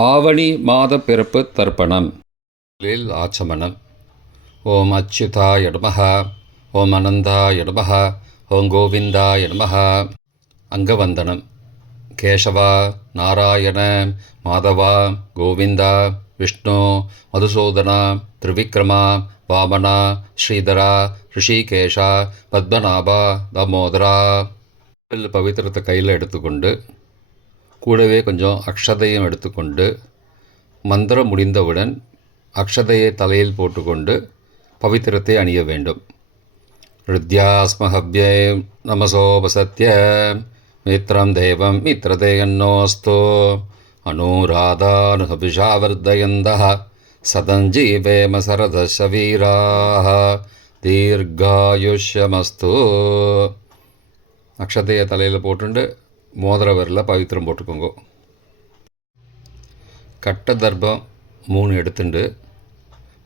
ஆவணி மாத பிறப்பு தர்ப்பணம். ஆச்சமனம். ஓம் அச்சுதாய நமஹ, ஓம் அனந்தாய நமஹ, ஓம் கோவிந்தாய நமஹ. அங்கவந்தனம். கேசவா, நாராயண, மாதவா, கோவிந்தா, விஷ்ணு, மதுசூதனா, திரிவிக்ரமா, வாமனா, ஸ்ரீதரா, ரிஷிகேஷா, பத்மநாபா, தாமோதரா. பவித்திரத்தை கையில் எடுத்துக்கொண்டு கூடவே கொஞ்சம் அக்ஷதையும் எடுத்துக்கொண்டு மந்திரம் முடிந்தவுடன் அக்ஷதையை தலையில் போட்டுக்கொண்டு பவித்திரத்தை அணிய வேண்டும். ருத்யாஸ்மஹவ்யே நமசோபசத்ய மித்ரம் தேவம் மித்ரதேயன்னோஸ்தோ அனுராதானுஹபிஷாவர்தயந்தः சதஞ்சீவேம சரதசவீராः தீர்காயுஷ்யமஸ்து. அக்ஷதையை தலையில் போட்டுண்டு மோதிர விரலில் பவித்திரம் போட்டுக்கோங்க. கட்ட தர்ப்பம் 3 எடுத்துண்டு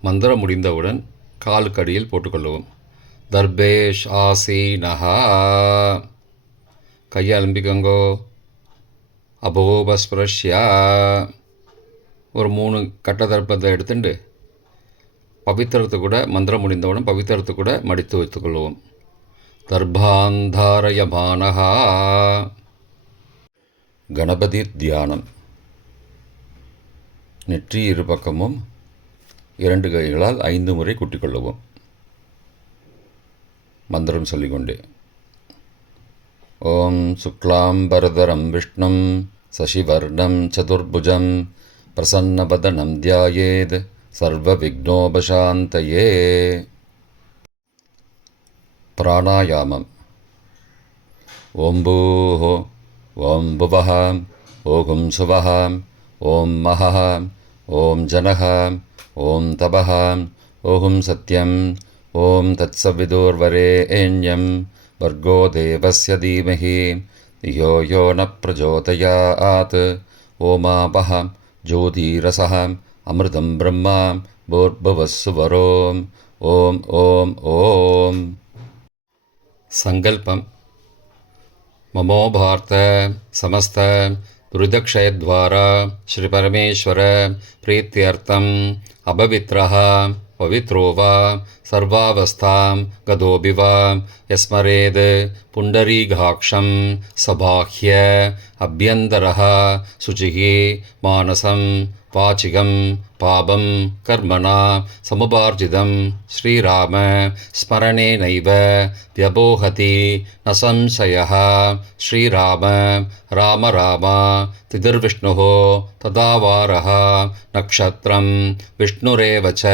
மந்திரம் முடிந்தவுடன் காலுக்கடியில் போட்டுக்கொள்ளவும். தர்பேஷ் ஆசீனஹா. கையை அலம்பிக்கோங்கோ. அபோபஸ்பிரஷ்யா. ஒரு 3 கட்ட தர்ப்பத்தை எடுத்துட்டு பவித்திரத்தை கூட மந்திரம் முடிந்தவுடன் பவித்திரத்தை கூட மடித்து வைத்துக்கொள்வோம். தர்பாந்தாரயமானஹா. கணபதி தியானம். நெற்றி இரு பக்கமும் 2 கைகளால் 5 முறை கூட்டிக்கொள்ளவும். மந்திரம் சொல்லிக்கொண்டே. ஓம் சுக்லாம்பரதரம் விஷ்ணும் சசிவர்ணம் சதுர்புஜம் பிரசன்னவதனம் தியாயேத் சர்வ விக்னோபசாந்தயே. பிராணாயாமம். ஓம் பூஹோ, ஓம் புவஹ, ஓம் சுவஹ, ஓம் மஹஹ, ஓம் ஜனஹ, ஓம் தபஹ, ஓம் சத்யம், ஓம் தத்சவிதுர்வரேண்யம் வர்கோ தேவஸ்ய தீமஹி தியோ யோ ந பிரச்சோதயாத். ஓமாபஹ ஜோதிரசஹ அமிர்தம் பிரம்மா பூர்புவஸ்ஸுவரோம். ஓம் ஓம் ஓம். சங்கல்பம். மமோ பார்த்த சமஸ்த துரிதக்ஷயத்வாரா ஸ்ரீ பரமேஸ்வர பிரீத்தியர்த்தம் அபவித்ரஹ பவித்ரோ வா சர்வாவஸ்தாம் கதோபி வா யஸ்மரேத் புண்டரீகாக்ஷம் சபாஹ்ய அப்யந்தரஹ சுச்சிஹி மானசம் வாச்சிகம் பாபம் கர்மணா சமுபார்ஜிதம் ஸ்ரீராம ஸ்மரணேனைவ வியபோஹதி ந சம்சயः. ஸ்ரீராம ராம ராம திதிர்விஷ்ணுः ததாவாரः நக்ஷத்ரம் விஷ்ணுரேவ ச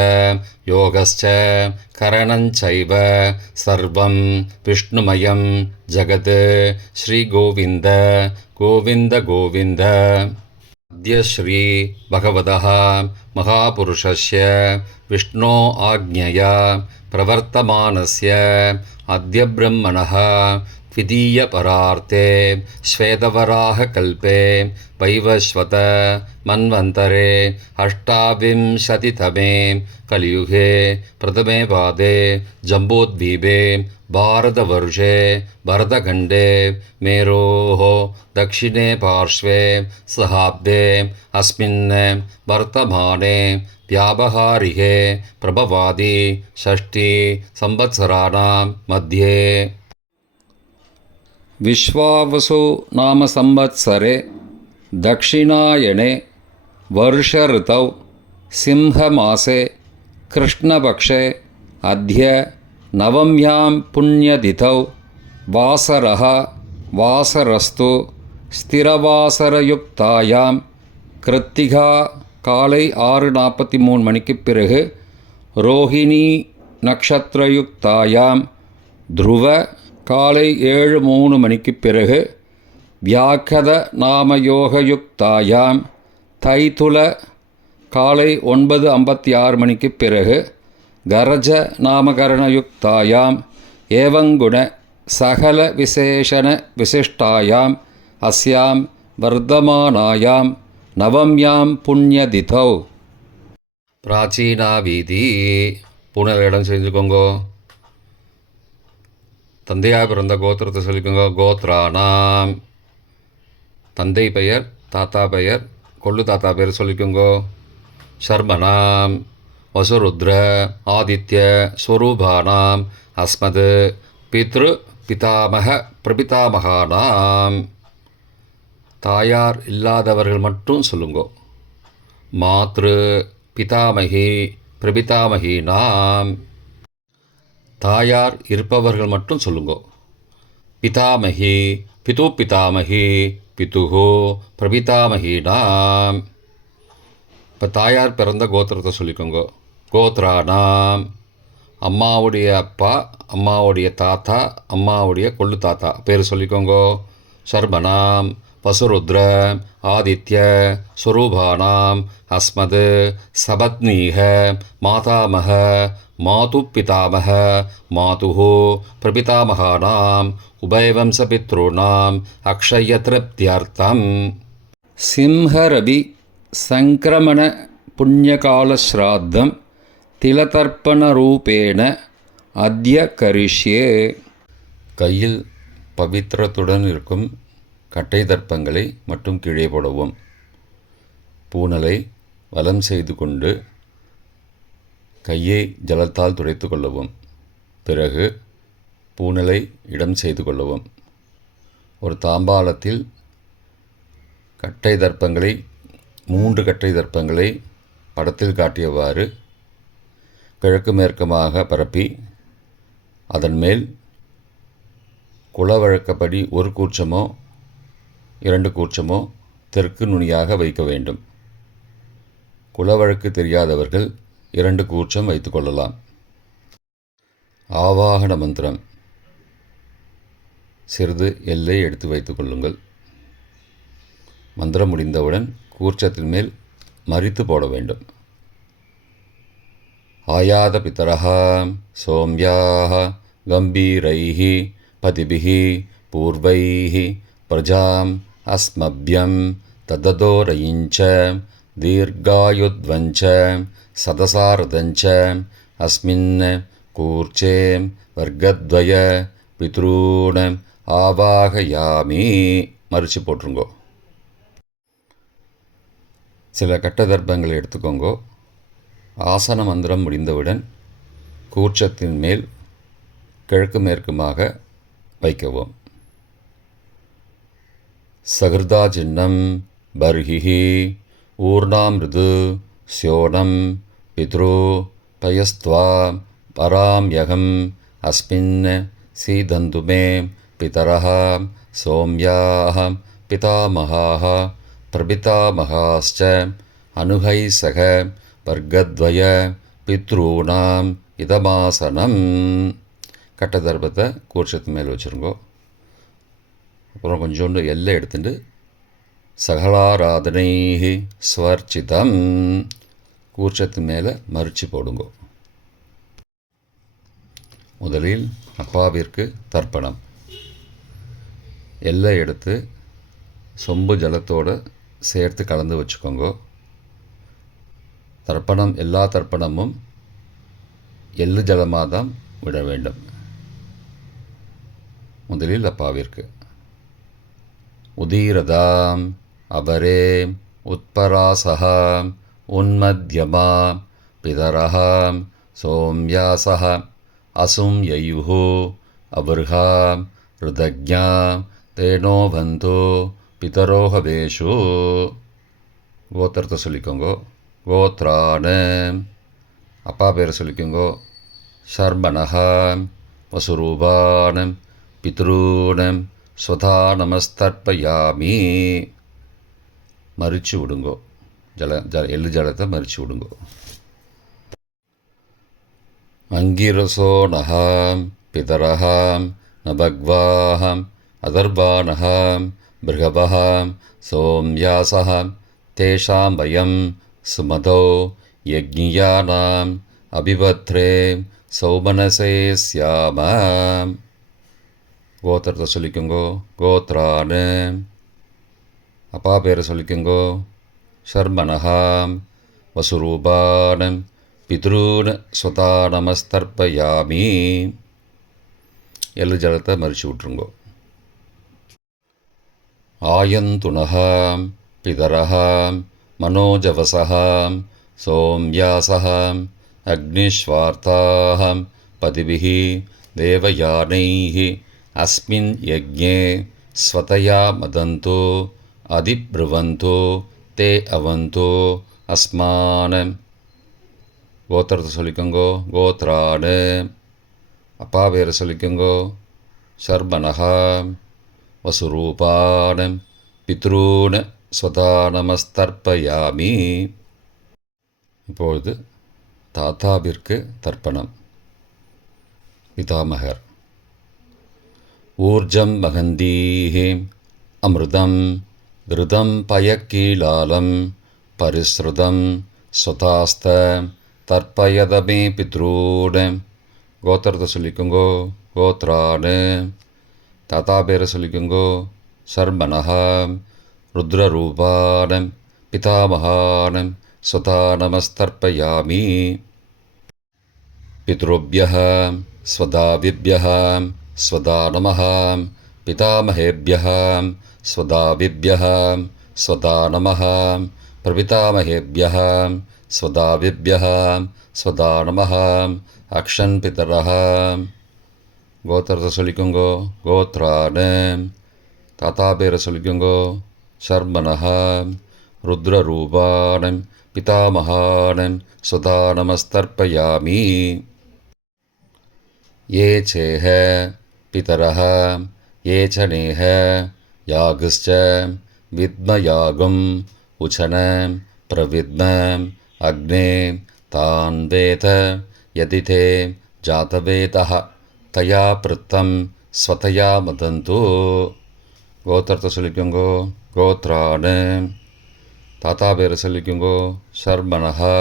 யோகஸ்ச கரணஞ்சைவ சர்வம் விஷ்ணுமயம் ஜகத். ஸ்ரீகோவிந்த கோவிந்த கோவிந்த. அத்ய ஸ்ரீ பகவதः மகாபுருஷஸ்ய விஷ்ணோ ஆக்ஞயா பிரவர்த்தமானஸ்ய அத்ய பிரம்மணः த்விதீய பரார்த்தே ஸ்வேதவராக கல்பே வைவஸ்வத மன்வந்தரே அஷ்டாவிம்சதிதமே கலியுகே பிரதமே பாதே ஜம்போத்வீபே பாரதவர்ஷே பரதகண்டே மேரோः दक्षिणे पार्श्वे सहाब्दे अस्मिन् वर्तमाने व्यावहारिके प्रभवादि षष्ठी संवत्सराणां मध्ये विश्वावसु नाम संवत्सरे दक्षिणायने वर्षऋतौ सिंहमासे कृष्णपक्षे अद्य नवम्यां पुण्यतिथौ वासरः வாசரஸ்து ஸ்திரவாசரயுக்தாயாம் கிருத்திகா காலை 6:43 மணிக்கு பிறகு ரோஹிணி நக்ஷத்ரயுக்தாயாம் துருவ காலை 7:03 மணிக்கு பிறகு வியாக்கத நாமயோகயுக்தாயாம் தைதுல காலை 9:56 மணிக்கு பிறகு கரஜ நாமகரணயுக்தாயாம் ஏவங்குண சகல விசேஷண விசிஷ்டாயாம் அஸ்யாம் வர்தமானாயாம் நவம்யாம் புண்ணியதிதௌ. பிராச்சீனா வீதி. பூனல் இடம் செஞ்சுக்கோங்கோ. தந்தையாக பிறந்த கோத்திரத்தை சொல்லிக்கோங்க. கோத்ரானாம். தந்தை பெயர், தாத்தா பெயர், கொள்ளு தாத்தா பேர் சொல்லிக்கோங்கோ. ஷர்மனாம் வசுருத்ர ஆதித்ய ஸ்வரூபானாம் அஸ்மத் பித்ரு பிதாமக பிரபிதாமகானாம். தாயார் இல்லாதவர்கள் மட்டும் சொல்லுங்கோ. மாத்ரு பிதாமகி பிரபிதாமகீனாம். தாயார் இருப்பவர்கள் மட்டும் சொல்லுங்கோ. பிதாமகி பிது பிதாமகி பிதுஹோ பிரபிதாமகீனாம். இப்போ தாயார் பிறந்த கோத்திரத்தை சொல்லிக்கோங்க. கோத்ரானாம் அம்மாவுடைய அப்பா, அம்மாவுடைய தாத்தா, அம்மாவுடைய கொள்ளு தாத்தா பேர் சொல்லிக்கோங்க. சர்மனாம் வசுருத்ர ஆதித்ய ஸ்வரூபானாம் அஸ்மத் சபத்னீக மாதாமக மாது பிதாமக மாதுஹோ பிரபிதாமகானாம் உபயவம்சபித்ருணாம் அக்ஷய திருப்தியர்த்தம். சிம்ஹரபி சங்கிரமண புண்ணியகாலஸ்ராத்தம் திலதர்ப்பணரூபேண அத்ய கரிஷ்யே. கையில் பவித்திரத்துடன் இருக்கும் கட்டை தர்ப்பங்களை மட்டும் கீழே போடவும். பூனலை வலம் செய்து கொண்டு கையை ஜலத்தால் துடைத்து கொள்ளவும். பிறகு பூனலை இடம் செய்து கொள்ளவும். ஒரு தாம்பாளத்தில் கட்டை தர்ப்பங்களை 3 கட்டை தர்ப்பங்களை படத்தில் காட்டியவாறு கிழக்கு மேற்குமாக பரப்பி அதன் மேல் குலவழக்கப்படி 1 கூர்ச்சமோ 2 கூர்ச்சமோ தெற்கு நுனியாக வைக்க வேண்டும். குலவழக்கு தெரியாதவர்கள் 2 கூர்ச்சம் வைத்து கொள்ளலாம். ஆவாகன மந்திரம் சிறிது எல்லை எடுத்து வைத்து கொள்ளுங்கள். மந்திரம் முடிந்தவுடன் கூர்ச்சத்தின் மேல் மரித்து போட வேண்டும். ஆயாத பிதரஹ சோம்யாக கம்பீரைஹி பதிபிஹி பூர்வைஹி பிரஜாம் அஸ்மப்யம் தததோரயிஞ்ச தீர்காயுத்வஞ்ச சதசாரதஞ்ச அஸ்மின் கூர்ச்சே வர்க்கத்வய பித்ரூண ஆவாகயாமி. மறித்து போட்டுருங்கோ. சில கட்ட தர்ப்பங்களை எடுத்துக்கோங்கோ. ஆசன மந்திரம் முடிந்தவுடன் கூர்ச்சத்தின் மேல் கிழக்கு மேற்குமாக வைக்கவும். சகிருதா சின்னம் பர்ஹிஹி ஊர்ணாமிருது ஸ்யோனம் பித்ரு பயஸ்த்வா பராம்யகம் அஸ்மின் சீதந்துமே பிதரஹ சோம்யாஹ பிதாமகாஹ பிரபிதாமகாஸ்ச அனுகைசக வர்க்கத்வய பித்ரூணாம் இதமாசனம். கட்ட தர்ப்பத்தை கூர்ச்சத்து மேல் வச்சுருங்கோ. அப்புறம் கொஞ்சோண்டு எல்லை எடுத்துட்டு சகலாராதனை ஸ்வர்ச்சிதம் கூர்ச்சத்து மேலே மறித்து போடுங்கோ. முதலில் அப்பாவிற்கு தர்ப்பணம். எல்லை எடுத்து சொம்பு ஜலத்தோடு சேர்த்து கலந்து வச்சுக்கோங்க. தர்ப்பணம் எல்லா தர்ப்பணமும் எள்ளு ஜலமாக தான் விட வேண்டும். முதலில் அப்பாவிற்கு உதீரதாம் அபரே உத்பராசஹ உன்மத்யமா பிதரஹ சோம்யாசஹ அசும் யயுஹு அபர்ஹா ருதக்ஞா தேனோ பந்தோ பிதரோஹவேஷு. கோத்திரத்தை சொல்லிக்கோங்கோ. கோத்ரான அப்பா பேரை சொல்லிக்கோங்கோ. ஷர்மணஹ வசுரூபான பித்ரூணம் ஸ்வதா நமஸ்தர்ப்பயாமி. மறித்து விடுங்கோ. எள்ளு ஜலத்தை மறித்து விடுங்கோ. அங்கிரசோனஹாம் பிதரஹாம் நபக்வாஹாம் அதர்வானஹாம் பிருகபஹாம் சோம்யாசஹாம் தேஷாம் வயம் சுமதோ யக்ஞியானாம் அபிபத்ரே சௌமனசே ஸ்யாமாம். கோத்திரத்தை சொல்லிக்கோங்கோ. கோத்ரானு அப்பா பேரை சொல்லிக்கோங்கோ. ஷர்மணஹாம் வசுரூபானம் பித்ரூன் ஸ்வதா நமஸ்தர்ப்பயாமி. எள்ளு ஜலத்தை மறித்து விட்ருங்கோ. ஆயந்துணஹாம் பிதரஹாம் मनोजवसः सोम्यासः अग्निश्वार्ताः पदिभिः देवयानैः अस्मिन् यज्ञे स्वतया मदन्तो अधिब्रुवन्तो ते अवन्तो अस्मान्. கோத்திரத்தை சொல்லிக்கோங்கோ. கோத்ரானு. அப்பா பேரை சொல்லிக்கோங்கோ. சர்மனஹா. வசுரூபான் பித்ரூன் ஸ்வதா நமஸ்தர்ப்பயாமி. இப்பொழுது தாத்தாவிற்கு தர்ப்பணம். பிதாமகர். ஊர்ஜம் மகந்தீஹி அமிர்தம் கிருதம் பயக்கீலாலம் பரிஸ்ருதம் ஸ்வதாஸ்த தர்ப்பயதமே பித்ரூன். கோத்திரத்தை சொல்லிக்கோங்கோ. கோத்ரானு. தாத்தா பேரை சொல்லிக்கோங்கோ. சர்மனஹா. ருத்ரரூபான் பிதாமகான் ஸ்வதா நமஸ்தர்ப்பயாமி. பித்ருभ्यः ஸ்வதாவிभ्यः ஸ்வதா நமः. பிதாமகேभ्यः ஸ்வதாவிभ्यः ஸ்வதா நமः. பிரபிதாமகேभ्यः ஸ்வதாவிभ्यः ஸ்வதா நமः. அக்ஷன் பிதரः. கோத்திரத்தை சொல்லிக்கோங்கோ. கோத்ரானு. தாத்தா பேரை சொல்லிக்கோங்கோ. சர்மனஹா. ருத்ரரூபான் பிதாமகான் ஸ்வதா நமஸ்தர்ப்பயாமி. ये चेह पितरः ये च नेह यागश्च विद्मयागुम् उचन प्रविद्म अग्ने तान् वेद यदि ते जातवेदः तया पृत्तं स्वतया मदन्तु. கோத்திரத்தை சொல்லிக்கோங்கோ. கோத்ரானு. தாத்தா பேரை சொல்லிக்கோங்கோ. சர்மனஹா.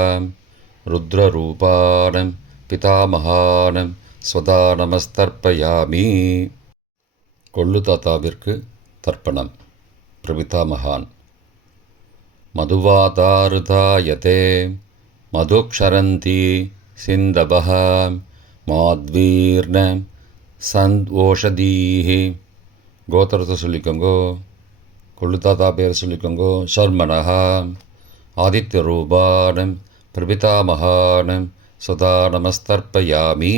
ருத்ரரூபான் பிதாமகான் ஸ்வதா நமஸ்தர்ப்பயாமி. கொள்ளு தாத்தாவிற்கு தர்ப்பணம். பிரபிதாமகான். மதுவாதாருதாயதே மதுக்ஷரந்தி சிந்தபஹ மாத்வீர்ண சந்த்வோஷதீஹி. கோத்திரத்தை சொல்லிக்கோங்கோ. கொள்ளு தாத்தா பேரை சொல்லிக்கோங்கோ. சர்மனஹா. ஆதித்யரூபான் பிரபிதாமகான் ஸ்வதா நமஸ்தர்ப்பயாமி.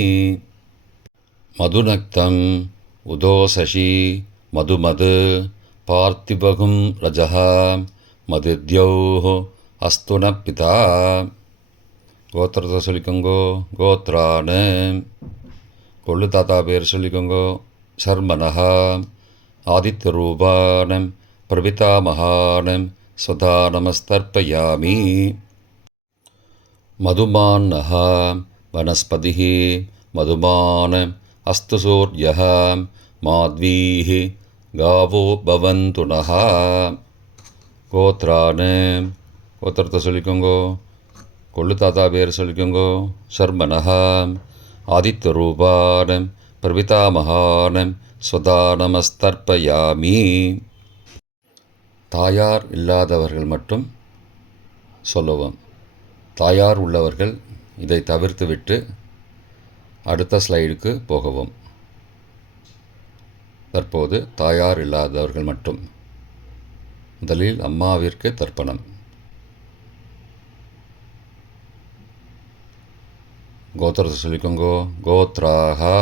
மதுநக்தம் உதோசசி மதுமது பார்த்திபகும் ரஜः மதுத்யோः அஸ்துன பிதா. கோத்திரத்தை சொல்லிக்கோங்கோ. கோத்ரானு. கொள்ளு தாத்தா பேர் சொல்லிக்கோங்கோ. சர்மனஹா. ஆதித்யரூபான் பிரபிதாமகான் ஸ்வதா நமஸ்தர்ப்பயாமி. மதுமான்னः वनस्पतिः मधुमान् अस्तु सूर्यः माध्वीः गावो भवन्तु नः. கோத்ரானு. கோத்திரத்தை சொல்லிக்கோங்கோ. கொள்ளு தாத்தா பேர் சொல்லிக்கோங்கோ. சர்மனஹா. ஆதித்யரூபான் பிரபிதாமகான் ஸ்வதா நமஸ்தர்ப்பயாமி. தாயார் இல்லாதவர்கள் மட்டும் சொல்லவும். தாயார் உள்ளவர்கள் இதை தவிர்த்துவிட்டு அடுத்த ஸ்லைடுக்கு போகவும். தற்போது தாயார் இல்லாதவர்கள் மட்டும். முதலில் அம்மாவிற்கு தர்ப்பணம். கோத்திரத்தை சொல்லிக்கோங்கோ. கோத்ராஹா.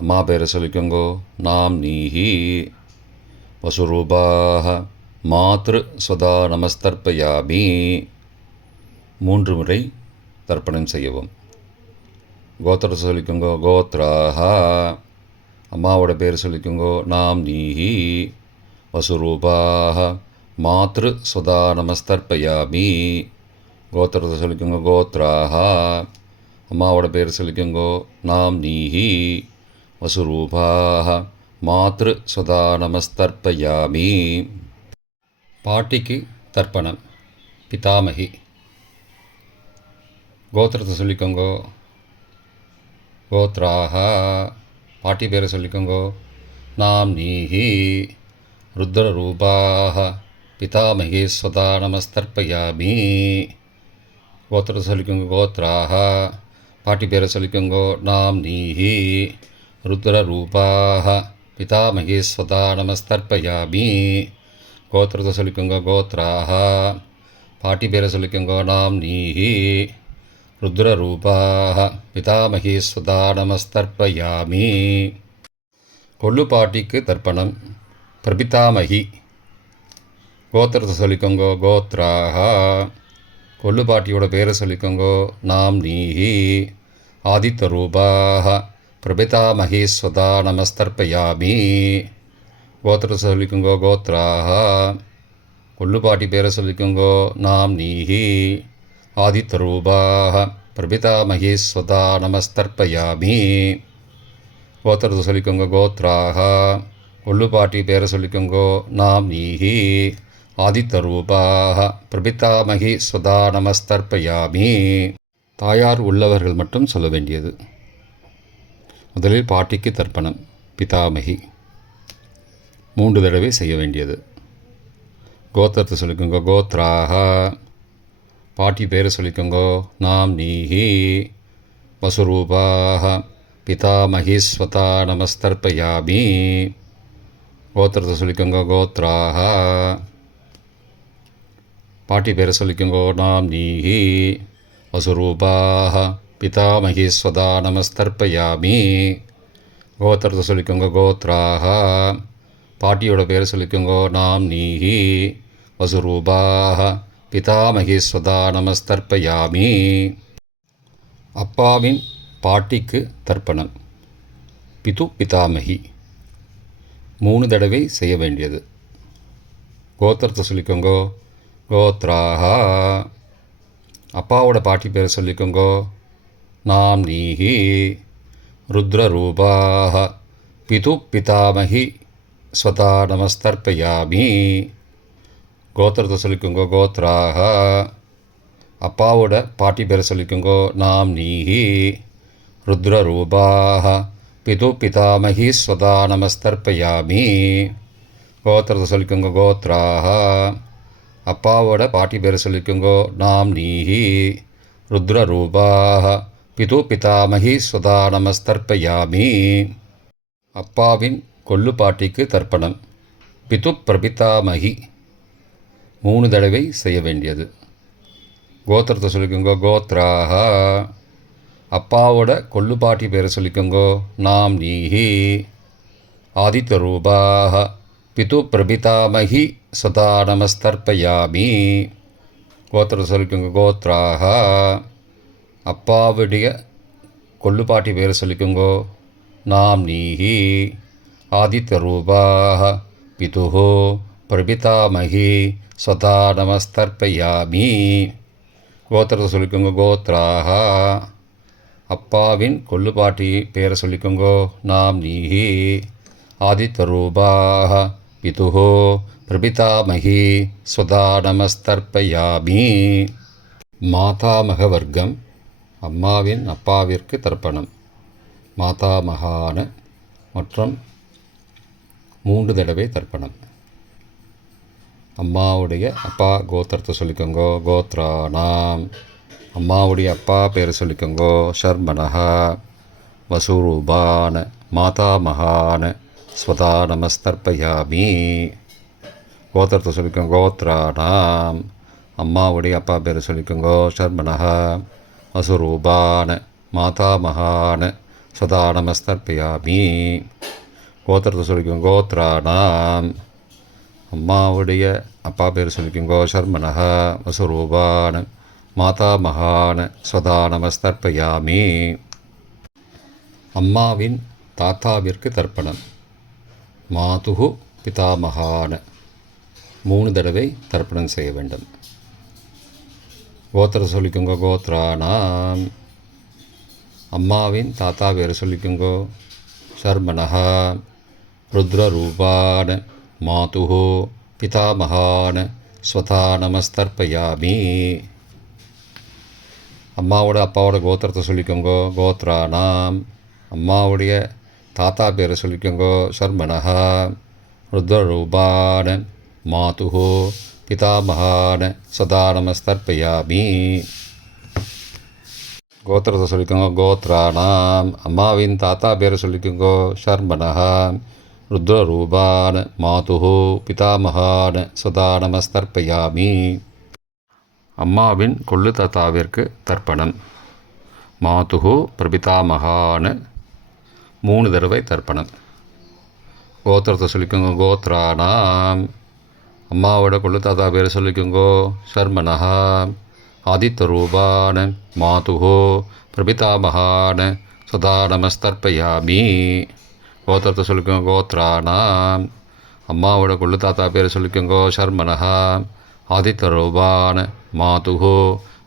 அம்மா பேரை சொல்லிக்கோங்கோ. நாம் நீஹி. வசுரூபாஹ மாத்ரு ஸ்வதா நமஸ்தர்ப்பயாமி. 3 முறை தர்ப்பணம் செய்யவும். கோத்திரத்தை சொல்லிக்கோங்கோ. கோத்ராஹா. அம்மாவோட பேர் சொல்லிக்கோங்கோ. நாம் நீஹி. வசுரூபாஹ மாத்ரு ஸ்வதா நமஸ்தர்ப்பயாமி. கோத்திரத்தை சொல்லிக்கோங்கோ. கோத்ராஹா. அம்மாவோட பேர் சொல்லிக்கோங்கோ. நாம் நீஹி. வசுரூபாஹ மாத்ரு ஸ்வதா நமஸ்தர்ப்பயாமி. பாட்டிக்கு தர்ப்பணம். பிதாமகி. கோத்திரத்தை சொல்லிக்கோங்கோ. கோத்ராஹா. பாட்டி பேரை சொல்லிக்கோங்கோ. நாம் நீஹி. ருத்ரரூபாஹ பிதாமகி ஸ்வதா நமஸ்தர்ப்பயாமி. கோத்திரத்தை சொல்லிக்கோங்கோ. கோத்ராஹா. பாட்டி பேரை சொல்லிக்கோங்கோ. நாம் நீஹி. ருத்ரரூபாஹ பிதாமகி ஸ்வதா நமஸ்தர்ப்பயாமி. கோத்திரத்தை சொல்லிக்கோங்க கோத்ராஹ. பாட்டி பேரை சொல்லிக்கோங்க நாம்னீஹி. ருத்ரரூபாஹ பிதாமகி ஸ்வதா நமஸ்தர்ப்பயாமி. கொள்ளு பாட்டிக்கு தர்ப்பணம். பிரபிதாமகி. கோத்திரத்தை சொல்லிக்கோங்க கோத்ராஹ. கொள்ளு பாட்டியோட பேரை சொல்லிக்கோங்க நாம்னீஹி. ஆதித்யரூபாஹ பிரபிதாமகி ஸ்வதா நமஸ்தர்ப்பயாமி. கோத்திரத்தை சொல்லிக்கோங்க கோத்ராஹ. கொள்ளு பாட்டி பேரை சொல்லிக்கோங்க நாம்னீஹி. ஆதித்யரூபாஹ பிரபிதாமகி ஸ்வதா நமஸ்தர்ப்பயாமி. கோத்திரத்தை சொல்லிக்கோங்க கோத்ராஹ. கொள்ளு பாட்டி பேரை சொல்லிக்கோங்க நாம்னீஹி. ஆதித்யரூபாஹ பிரபிதாமகி ஸ்வதா நமஸ்தர்ப்பயாமி. தாயார் உள்ளவர்கள் மட்டும் சொல்ல வேண்டியது. முதலில் பாட்டிக்கு தர்ப்பணம். பிதாமகி 3 தடவை செய்ய வேண்டியது. கோத்திரத்தை சொல்லிக்கோங்க கோத்ராஹ. பாட்டி பேரை சொல்லிக்கோங்க நாம்னீஹி. வசுரூபாஹ பிதாமகி ஸ்வதா நமஸ்தர்ப்பயாமி. கோத்திரத்தை சொல்லிக்கோங்க கோத்ராஹ. பாட்டி பேரை சொல்லிக்கோங்க நாம்னீஹி. வசுரூபாஹ பிதாமகி ஸ்வதா நமஸ்தர்ப்பயாமி. கோத்திரத்தை சொல்லிக்கோங்க கோத்ராஹ. பாட்டியோட பேரை சொல்லிக்கோங்க நாம்னீஹி. வசுரூபாஹ பிதாமகி ஸ்வதா நமஸ்தர்ப்பயாமி. அப்பாவின் பாட்டிக்கு தர்ப்பணம். பிது பிதாமகி 3 தடவை செய்ய வேண்டியது. கோத்திரத்தை சொல்லிக்கோங்க கோத்ராஹ. அப்பாவோட பாட்டி பேரை சொல்லிக்கோங்க நாம்னீஹி. ருத்ரரூபாஹ பிது பிதாமகி ஸ்வதா நமஸ்தர்ப்பயாமி. கோத்திரத்தை சொல்லிக்கோங்க கோத்ராஹ. அப்பாவோட பாட்டி பேரை சொல்லிக்கோங்க நாம்னீஹி. ருத்ரரூபாஹ பிது பிதாமகி ஸ்வதா நமஸ்தர்ப்பயாமி. கோத்திரத்தை சொல்லிக்கோங்க கோத்ராஹ. அப்பாவோட பாட்டி பேரை சொல்லிக்கோங்க நாம்னீஹி. ருத்ரரூபாஹ பிது பிதாமகி ஸ்வதா நமஸ்தர்ப்பயாமி. அப்பாவின் கொள்ளு பாட்டிக்கு தர்ப்பணம். பிது பிரபிதாமகி 3 தடவை செய்ய வேண்டியது. கோத்திரத்தை சொல்லிக்கோங்க கோத்ராஹ. அப்பாவோட கொள்ளு பாட்டி பேரை சொல்லிக்கோங்க நாம்னீஹி. ஆதித்யரூபாஹ பிது பிரபிதாமகி ஸ்வதா நமஸ்தர்ப்பயாமி. கோத்திரத்தை சொல்லிக்கோங்க கோத்ராஹ. அப்பாவுடைய கொள்ளு பாட்டி பேரை சொல்லிக்கோங்க நாம்னீஹி. ஆதித்யரூபாஹ பிதுஹோ பிரபிதாமகி ஸ்வதா நமஸ்தர்ப்பயாமி. கோத்திரத்தை சொல்லிக்கோங்க கோத்ராஹ. அப்பாவின் கொள்ளு பாட்டி பேரை சொல்லிக்கோங்க நாம்னீஹி. ஆதித்யரூபாஹ பிதுஹோ பிரபிதாமகி ஸ்வதா நமஸ்தர்ப்பயாமி. மாதாமக வர்க்கம். அம்மாவின் அப்பாவிற்கு தர்ப்பணம். மாதாமகான மற்றும் 3 தடவை தர்ப்பணம். அம்மாவுடைய அப்பா கோத்திரத்தை சொல்லிக்கோங்க கோத்ராணாம். அம்மாவுடைய அப்பா பேரை சொல்லிக்கோங்க ஷர்மணஹ. வசுரூபான மாதாமகான ஸ்வதா நமஸ்தர்ப்பயாமி. கோத்திரத்தை சொல்லிக்கோங்க கோத்ராணாம். அம்மாவுடைய அப்பா பேரை சொல்லிக்கோங்க ஷர்மணஹ. வசுரூபான மாதாமகான ஸ்வதா நமஸ்தர்ப்பயாமி. கோத்திரத்தை சொல்லிக்கோங்க கோத்ராணாம். அம்மாவுடைய அப்பா பேர் சொல்லிக்கோங்க ஷர்மணஹ. வசுரூபான மாதாமகான ஸ்வதா நமஸ்தர்ப்பயாமி. அம்மாவின் தாத்தாவிற்கு தர்ப்பணம். மாதுகு பிதாமகான 3 தடவை தர்ப்பணம் செய்ய வேண்டும். கோத்திர சொல்லிக்கோங்க கோத்ராணாம். அம்மாவின் தாத்தா பேர் சொல்லிக்கோங்க ஷர்மணஹ. ருத்ரரூபான மாதுஹோ பிதாமகான ஸ்வதா நமஸ்தர்ப்பயாமி. அம்மாவோட அப்பாவோட கோத்திரத்தை சொல்லிக்கோங்க கோத்ராணாம். அம்மாவுடைய தாத்தா பேரை சொல்லிக்கோங்க ஷர்மணஹ. ருத்ரரூபான மாதுஹோ பிதாமகான ஸ்வதா நமஸ்தர்ப்பயாமி. கோத்திரத்தை சொல்லிக்கோங்க கோத்ராணாம். அம்மாவின் தாத்தா பேரை சொல்லிக்கோங்க ஷர்மணஹ. ருத்ரரூபான் மாதுः பிதாமகான் சதா நமஸ்தர்ப்பயாமி. அம்மாவின் கொள்ளு தாத்தாவிற்கு தர்ப்பணம். மாதுः பிரபிதாமகான் 3 தடவை தர்ப்பணம். கோத்திரத்தை சொல்லிக்கோங்க. கோத்ரானாம். அம்மாவோட கொள்ளு தாத்தா பேர் சொல்லிக்கோங்கோ. சர்மனஹா. ஆதித்தரூபான் மாதுः பிரபிதாமகான் சதா நமஸ்தர்ப்பயாமி. கோத்திரத்தை சொல்லிக்கோங்க. கோத்ரானாம். அம்மாவோட கொள்ளு தாத்தா பேர் சொல்லிக்கோங்கோ. சர்மனஹா. ஆதித்தரூபான் மாதுः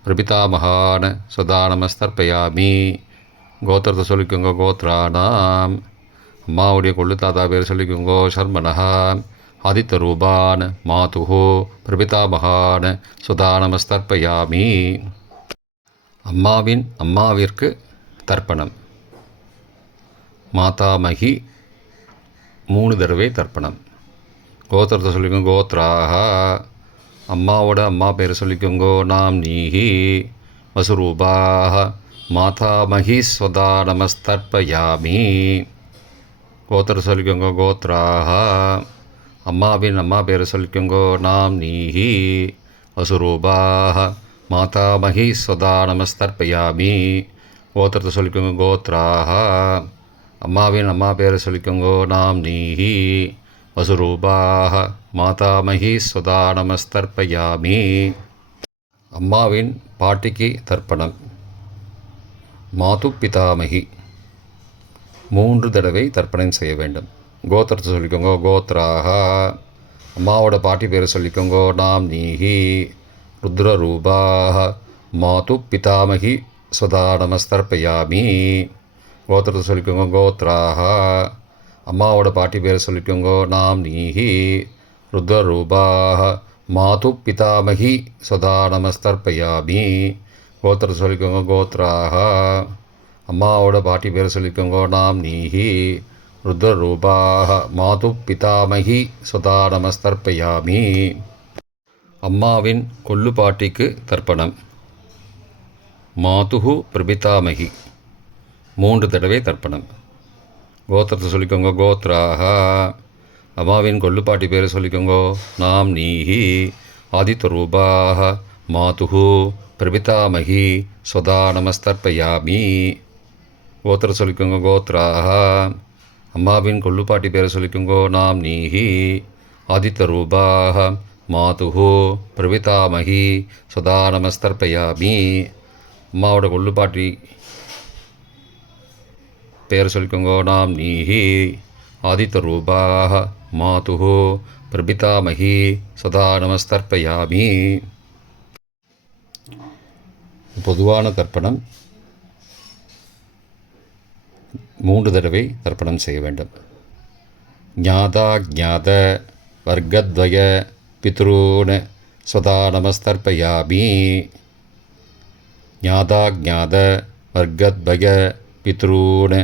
பிரபிதாமகான் சதா நமஸ்தர்ப்பயாமி. கோத்திரத்தை சொல்லிக்கோங்க. கோத்ரானாம். அம்மாவுடைய கொள்ளு தாத்தா பேர் சொல்லிக்கோங்கோ. சர்மனஹா. ஆதித்தரூபான் மாதுः பிரபிதாமகான் சதா நமஸ்தர்ப்பயாமி. அம்மாவின் அம்மாவிற்கு தர்ப்பணம். மாதாமகி 3 தடவை தர்ப்பணம். கோத்திரத்தை சொல்லிக்கோங்க. கோத்ராஹா. அம்மாவோட அம்மா பேர் சொல்லிக்கோங்கோ. நாம்னீஹி வசுரூபாஹ மாதாமகி ஸ்வதா நமஸ்தர்ப்பயாமி. கோத்திரம் சொல்லிக்கோங்க. கோத்ராஹா. அம்மாவின் அம்மா பேர் சொல்லிக்கோங்கோ. நாம்னீஹி வசுரூபாஹ மாதாமகி ஸ்வதா நமஸ்தர்ப்பயாமி. கோத்திரத்தை சொல்லிக்கோங்க. கோத்ராஹா. அம்மாவின் அம்மா பேர் சொல்லிக்கோங்கோ. நாம்னீஹி வசுரூபாஹ மாதாமகி ஸ்வதா நமஸ்தர்ப்பயாமி. அம்மாவின் பாட்டிக்கு தர்ப்பணம். மாது பிதாமகி 3 தடவை தர்ப்பணம் செய்ய வேண்டும். கோத்திரத்தை சொல்லிக்கோங்க. கோத்ராஹா. அம்மாவோட பாட்டி பேர் சொல்லிக்கோங்கோ. நாம்னீஹி ருத்ரரூபாஹ மாது பிதாமகி ஸ்வதா நமஸ்தர்ப்பயாமி. கோத்திரத்தை சொல்லிக்கோங்க. கோத்ராஹா. அம்மாவோட பாட்டி பேர் சொல்லிக்கோங்கோ. நாம்னீஹி ருத்ரரூபாஹ மாது பிதாமகி ஸ்வதா நமஸ்தர்ப்பயாமி. கோத்திரத்தை சொல்லிக்கோங்க. கோத்ராஹா. அம்மாவோட பாட்டி பேர் சொல்லிக்கோங்கோ. நாம்னீஹி ருத்ரரூபாஹ மாது பிதாமகி ஸ்வதா நமஸ்தர்ப்பயாமி. அம்மாவின் கொள்ளு பாட்டிக்கு தர்ப்பணம். மாதுः பிரபிதாமகி 3 தடவை தர்ப்பணம். கோத்திரத்தை சொல்லிக்கோங்க. கோத்ராஹா. அம்மாவின் கொள்ளு பாட்டி பேர் சொல்லிக்கோங்கோ. நாம்னீஹி ஆதித்தரூபாஹ மாதுः பிரபிதாமகி ஸ்வதா நமஸ்தர்ப்பயாமி. கோத்திரம் சொல்லிக்கோங்க. கோத்ராஹா. அம்மாவின் கொள்ளு பாட்டி பேர் சொல்லிக்கோங்கோ. நாம்னீஹி ஆதித்தரூபாஹ மாதுः பிரபிதாமகி ஸ்வதா நமஸ்தர்ப்பயாமி. அம்மாவோட கொள்ளு பாட்டி பேர் சொல்லிக்கோங்கோ. நாம்னீஹி ஆதித்தரூபாஹ மாதுः பிரபிதாமகி சதா நமஸ்தர்ப்பயாமி. பொதுவான தர்ப்பணம் 3 தடவை தர்ப்பணம் செய்ய வேண்டும். ஞாதா ஞாத வர்க்கத்வய பித்ரூன் ஸ்வதா நமஸ்தர்ப்பயாமி. ஞாதா ஞாத வர்க்கத்வய பித்ரூன்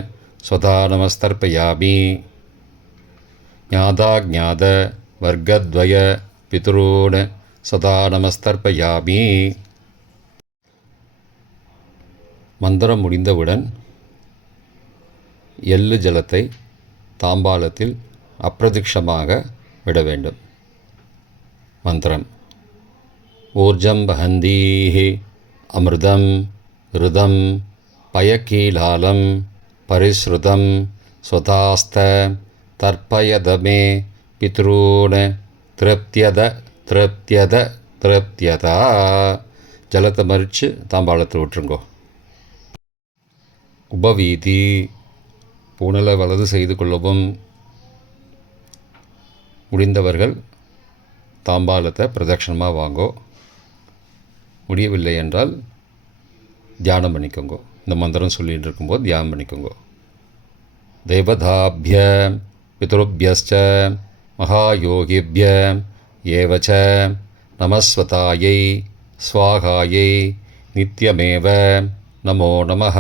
ஸ்வதா நமஸ்தர்ப்பயாமி. ஞாதா ஞாத வர்க்கத்வய பித்ரூன் சதா நமஸ்தர்ப்பயாமி. மந்திரம் முடிந்தவுடன் எள்ளு ஜலத்தை தாம்பாளத்தில் அப்பிரதிக்ஷமாக விட வேண்டும். மந்திரம். ஊர்ஜம் வஹந்தீஹி அமிர்தம் ருதம் பயக்கீலாலம் பரிஸ்ருதம் ஸ்வதாஸ்த தர்ப்பயதமே பித்ரூன் திருப்தியத திருப்தியத திருப்தியதா. ஜலத்தை மறித்து தாம்பாளத்தில் விட்டுருங்கோ. உபவீதி. புனலை வலது செய்து கொள்ளவும். முடிந்தவர்கள் தாம்பாளத்தை பிரதட்சணமாக வாங்கோ. முடியவில்லை என்றால் தியானம் பண்ணிக்கோங்க. இந்த மந்திரம் சொல்லிகிட்டு இருக்கும்போது தியானம் பண்ணிக்கோங்க. தேவதாபிய பித்ருபியஸ்ச மகாயோகிபிய ஏவச்ச நமஸ்வதாயை ஸ்வாகாயை நித்யமேவ நமோ நமः.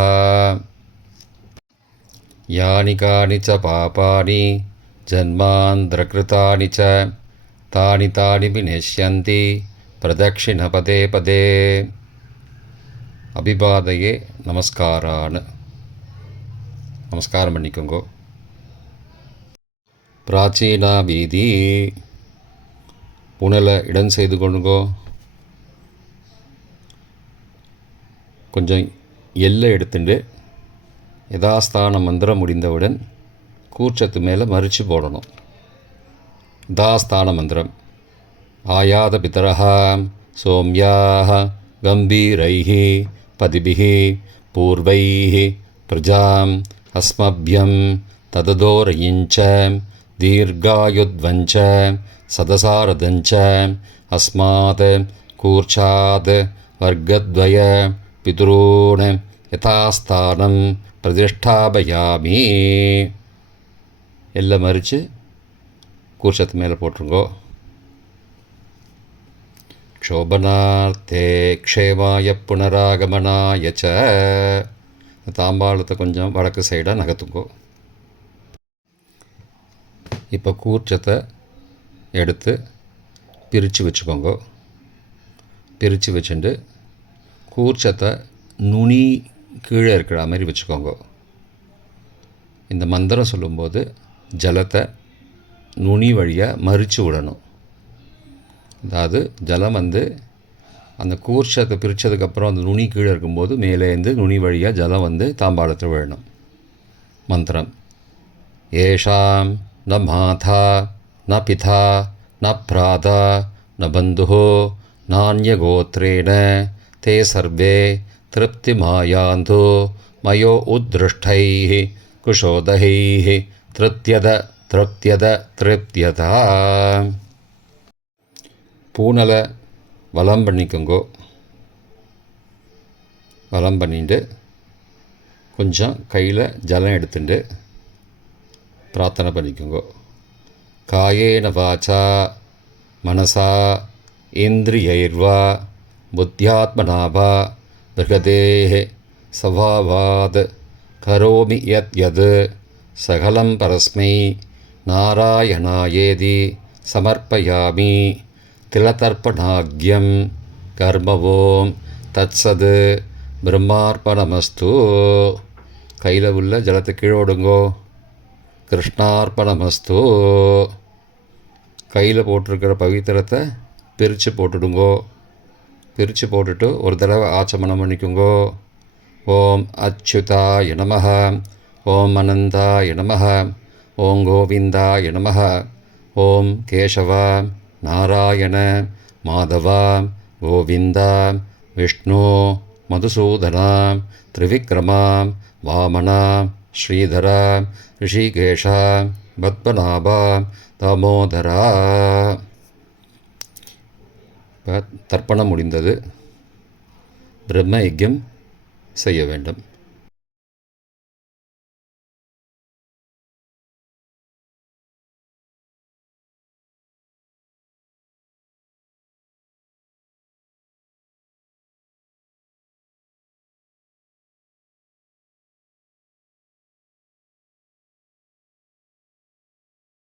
யானி கானி ச பாபானி ஜன்மாந்திரகிருதானி ச தானி தானி விநஷ்யந்தி பிரதட்சிண பதே பதே. அபிபாதையே நமஸ்காரான். நமஸ்காரம் பண்ணிக்கோங்கோ. பிராச்சீனா வீதி. புனலை இடம் செய்து கொள்ளுங்கோ. கொஞ்சம் எல்லை எடுத்துட்டு யதாஸ்தான மந்திரம் முடிந்தவுடன் கூர்ச்சத்து மேலே மறித்து போடணும். யதாஸ்தான மந்திரம். ஆயாத பிதரஹா சோம்யாக கம்பீரைஹி பதிபிஹி பூர்வைஹி பிரஜாம் அஸ்மப்யம் தததோரயிஞ்ச தீர்காயுத்வஞ்ச சதசாரதஞ்ச அஸ்மாத் கூர்ச்சாத் வர்க்கத்வய பிதுரூன் யதாஸ்தானம் பிரதிஷ்டாபயாமி. எல்லாம் மறித்து கூர்ச்சத்து மேலே போட்டுருங்கோ. க்ஷோபனார்த்தே க்ஷேமாய புனராகமனாய ச. தாம்பாளத்தை கொஞ்சம் வடக்கு சைடாக நகர்த்துங்கோ. இப்போ கூர்ச்சத்தை எடுத்து பிரித்து வச்சுக்கோங்க. பிரித்து வச்சுட்டு கூர்ச்சத்தை நுனி கீழே இருக்கிற மாதிரி வச்சுக்கோங்க. இந்த மந்திரம் சொல்லும்போது ஜலத்தை நுனி வழியாக மறித்து விடணும். அதாவது ஜலம் அந்த கூர்ச்சத்தை பிரித்ததுக்கப்புறம் அந்த நுனி கீழே இருக்கும்போது மேலேருந்து நுனி வழியாக ஜலம் தாம்பாளத்தில் விழணும். மந்திரம். ஏஷாம் ந மாதா ந பிதா ந பிராதா ந பந்துஹோ நான்யகோத்ரேண தே சர்வே திருப்திமாயாந்து மயோ உத்ருஷ்டைः குஷோதகைः திருப்தியதா. பூனலை வலம் பண்ணிக்கோங்கோ. வலம் பண்ணிட்டு கொஞ்சம் கையில் ஜலம் எடுத்துட்டு பிரார்த்தனை பண்ணிக்கோங்கோ. காயேன வாச்சா மனசா இந்திரியைர்வா புத்தியாத்மனாவா பிருகதேஹ சவாவாத் கரோமி யத் சகலம் பரஸ்மை நாராயணாயேதி சமர்ப்பயாமி திலதர்ப்பணாக்யம் கர்மவோம் தத்சத் பிரம்மார்ப்பணமஸ்து. கையில் உள்ள ஜலத்தை கீழோடுங்கோ. கிருஷ்ணார்ப்பணமஸ்து. கையில் போட்டிருக்கிற பவித்திரத்தை பிரித்து போட்டுடுங்கோ. பிரித்து போட்டுட்டு ஒரு தடவை ஆச்சமனம் பண்ணிக்கோங்கோ. ஓம் அச்சுதாய நமஹ, ஓம் அனந்தாய நமஹ, ஓம் கோவிந்தாய நமஹ, ஓம் கேசவா நாராயண மாதவா கோவிந்தா விஷ்ணு மதுசூதனா திரிவிக்ரமா வாமனா ஸ்ரீதரா ரிஷிகேஷா பத்மநாபா தாமோதரா. தர்ப்பணம் முடிந்தது. பிரம்ம யஜ்யம் செய்ய வேண்டும்.